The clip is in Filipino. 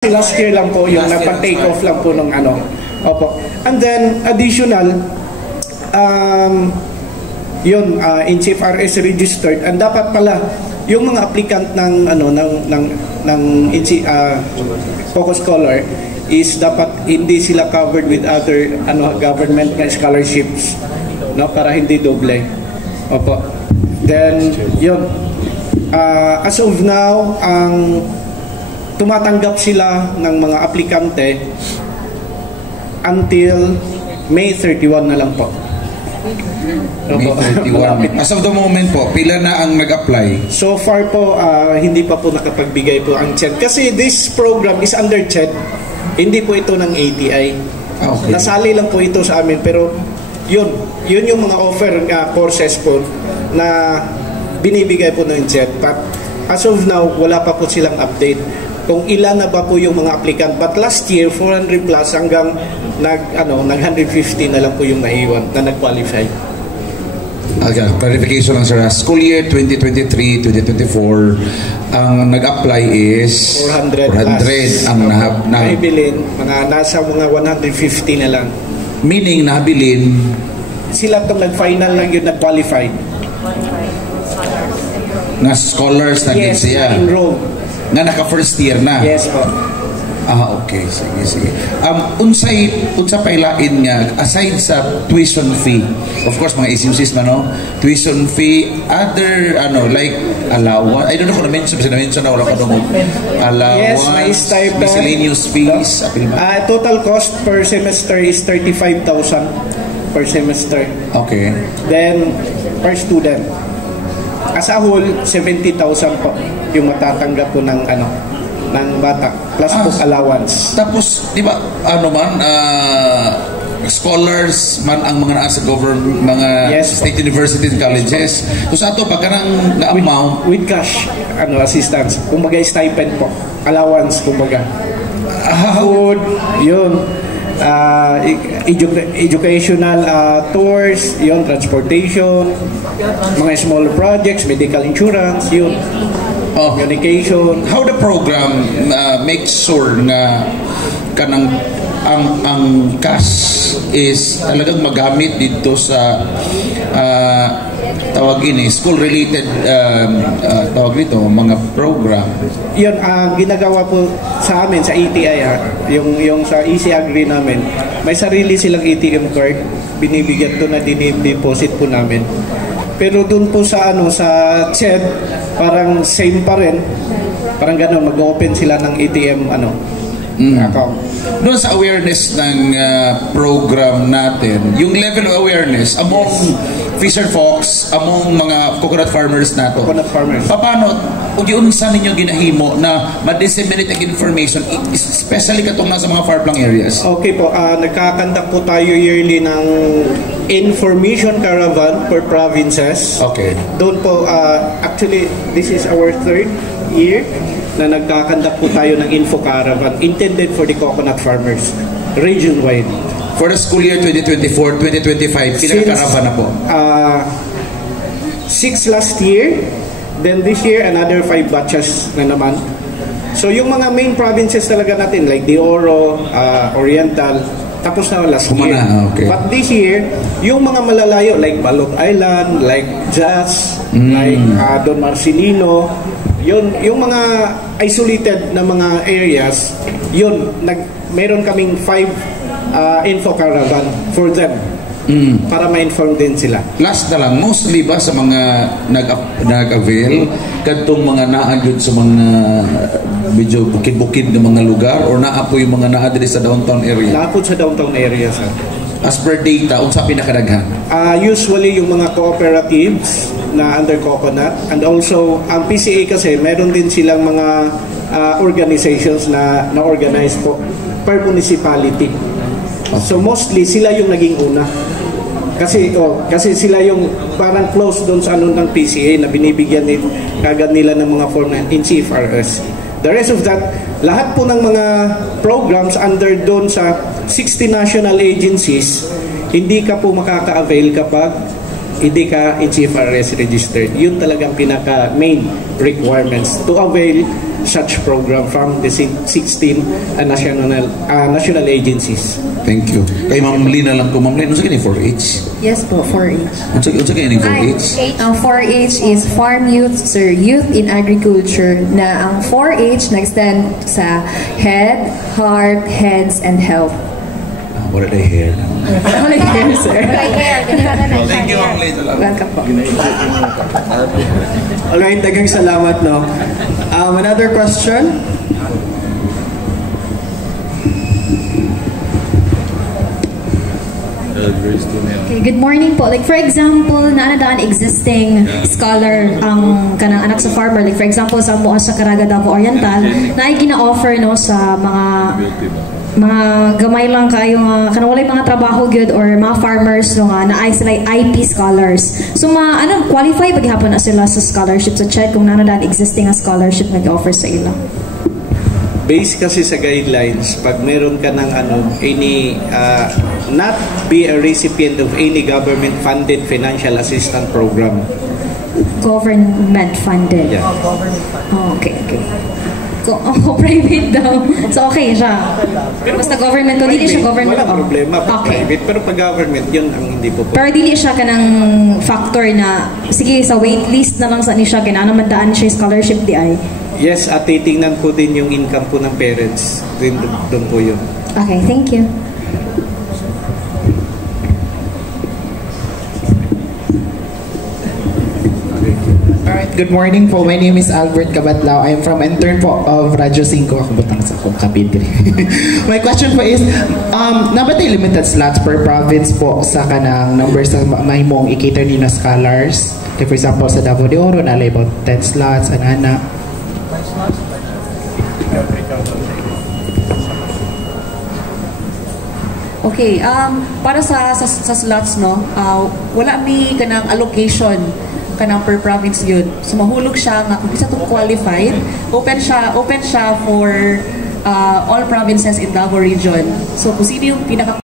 Last year lang po yung nagpa-take off lang po ng ano. Opo. And then additional yun in CFRS registered, and dapat pala yung mga applicant ng ano ng Focus Scholar is dapat hindi sila covered with other government scholarships, no, para hindi doble. Opo. Then yun as of now ang tumatanggap sila ng mga aplikante until May 31 na lang po. May 31. As of the moment po, pila na ang nag-apply? So far po, hindi pa po nakapagbigay po ang CHED. Kasi this program is under CHED. Hindi po ito ng ATI. Okay. Nasali lang po ito sa amin. Pero yun yung mga offer courses po na binibigay po ng CHED. But as of now, wala pa po silang update kung ilan na ba po yung mga applicant. But last year, 400 plus hanggang nag-150 na lang po yung naiwan na nag-qualify. Okay, clarification lang sir. School year 2023-2024, ang nag-apply is 400 ang nahabilin, nasa mga 150 na lang. Meaning, nahabilin? Sila itong nag-final lang yung nag-qualified. Na scholars na din siya? Yes, enrolled. Nga naka-first year na? Yes po. Okay. Sige. Unsa pailain nga, aside sa tuition fee, of course, mga isimsis man, no? Tuition fee, other, like, allowance, I don't know kung na-mention na wala ko nung allowance, yes, may stipend, miscellaneous fees, total cost per semester is 35,000 per semester. Okay. Then, per student. As a whole, 70,000 po yung matatanggap po ng bata plus book allowance. Tapos di ba scholars man ang mga nasa government, mga state universities and colleges. So sa ato pagka nang amount with cash assistance, kumbaga stipend po, allowance kumbaga. Food, yun. Educational tours, yun, transportation, mga small projects, medical insurance, yun, communication. How the program makes sure na kanang ang cash is talagang magamit dito sa tawag ini school related tawag dito mga program. Yun ginagawa po sa amin sa ATI yung sa Easy Agri namin, may sarili silang ATM card, binibigyan to na deposit po namin. Pero doon po sa sa CHED parang same pa rin, parang gano'n, mag-open sila ng ATM account. Doon sa awareness ng program natin, yung level of awareness among fisher folks, among mga coconut farmers nato. Coconut farmers. Paano, unsa ninyo ginahimo na ma-disseminate ang information, especially katong nasa mga far-flung areas? Okay po, nagkakandak po tayo yearly ng information caravan for provinces. Okay. Doon po, actually, this is our 3rd year na nagkakandak po tayo ng info caravan intended for the coconut farmers region-wide. For the school year 2024-2025, pinaka-caravan na po? 6 last year, then this year another 5 batches na naman. So yung mga main provinces talaga natin like De Oro, Oriental, tapos na last year. Okay. But this year, yung mga malalayo like Balot Island, like Jas, like Don Marcelino, yung mga isolated na mga areas, meron kaming 5 info caravan for them para ma-inform din sila. Last na lang, mostly ba sa mga nag-avail kadtong mga naadyo sa mga medyo bukid-bukid na mga lugar or naapo yung mga naadyo sa downtown area? Naapo sa downtown area, sir. As per data, unsa pinakadaghan? Usually yung mga cooperatives na under coconut, and also ang PCA kasi meron din silang mga organizations na organize po per municipality. So mostly sila yung naging una. Kasi sila yung parang close doon sa ng PCA na binibigyan kagad nila ng mga form in CFRS. The rest of that, lahat po ng mga programs under doon sa 60 national agencies, hindi ka po makaka-avail kapag hindi ka in CFRS registered. Yun talagang pinaka main requirements to avail such program from the 16 national agencies. Thank you. Kay Ma'am Lina lang ko, Ma'am Lina, unsa kini 4H? Yes po, 4H. Unsa kini 4H? Ang 4H is Farm Youth, Sir, Youth in Agriculture, na ang 4H na-extend sa Head, Heart, Heads, and Health. Wala na hair. Wala hair, sir. Thank you, Ma'am Lina. Welcome po. Alright, daghang salamat, no? Another question? Okay, good morning po. Like for example, naanadaan existing scholar ang kanang anak sa farmer. Like for example, sa Moa sa Caraga, Davao Oriental, na ay gina-offer no sa mga gamay lang kayo nga kanang walay mga trabaho gyud or mga farmers no nga naay sila IP scholars. So qualify paghapon na sila sa scholarship, so check kung naanadaan existing nga scholarship nag-offer sa ila. Based kasi sa guidelines, pag meron ka ng not be a recipient of any government-funded financial assistance program. Government-funded? Yeah. Oh, okay. Private daw. So okay siya. Basta government, o dili siya government. Walang problema pag okay. Private, pero pag government, yun ang hindi po. Pero dili siya kanang factor na, sige, sa waitlist na lang sa ni siya, kinanaman daan siya scholarship di ay. Yes, at titingnan po din yung income po ng parents. Doon po yun. Okay, thank you. Alright, good morning po. My name is Albert Cabatlao. I am from intern po of Radyo 5. Ako butang sa akong kapitri. My question po is, nabatay limited slots per province po sa kanang numbers na may mong i-cater ni na scholars? Like for example, sa Davao de Oro, nalay about 10 slots, anana. Okay, para sa slots no, wala mi kanang allocation kanang per province yun. So mahulog siya nga kung isa to qualified, open siya for all provinces in Davao region. So kung sino yung pinaka